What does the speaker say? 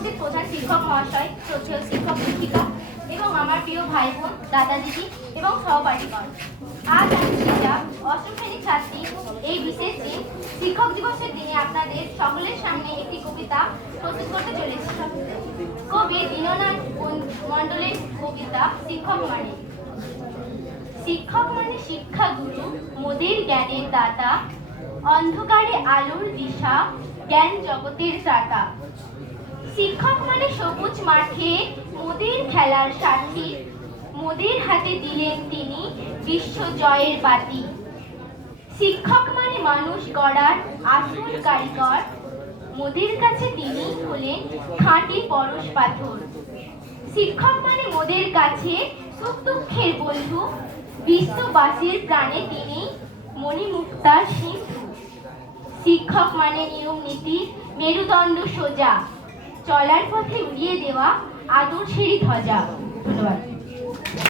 উপস্থিত প্রধান শিক্ষক মহাশয়, শ্রদ্ধেয় শিক্ষক শিক্ষিকা এবং আমার প্রিয় ভাই বোন, দাদা দিদি এবং সহপাঠীগণ, আজ আমি অষ্টম শ্রেণীর ছাত্রী। এই বিশেষ দিন শিক্ষক দিবসের দিনে আপনাদের সকলের সামনে একটি কবিতা প্রস্তুত করতে চলেছি। কবি দীননাথ মণ্ডলের কবিতা শিক্ষক মানে। শিক্ষক মানে শিক্ষাগুরু, মোদের জ্ঞানের দাতা, অন্ধকারে আলোর দিশা, জ্ঞান জগতের ত্রাতা। শিক্ষক মানে সবুজ মাঠে মোদের খেলার সাথী, মোদের হাতে দিলেন তিনি বিশ্ব জয়ের বাতি। শিক্ষক মানে মানুষ গড়ার আসল কারিগর, মোদের কাছে তিনি হলেন খাঁটি পরশ পাথর। শিক্ষক মানে মোদের কাছে সুখ দুঃখের বন্ধু, বিশ্ববাসীর প্রাণে তিনি মণিমুক্তার সিন্ধু। শিক্ষক মানে নিয়ম নীতির মেরুদণ্ড সোজা, চলার পথে উড়িয়ে দেওয়া আদর্শেরই ধ্বজা। ধন্যবাদ।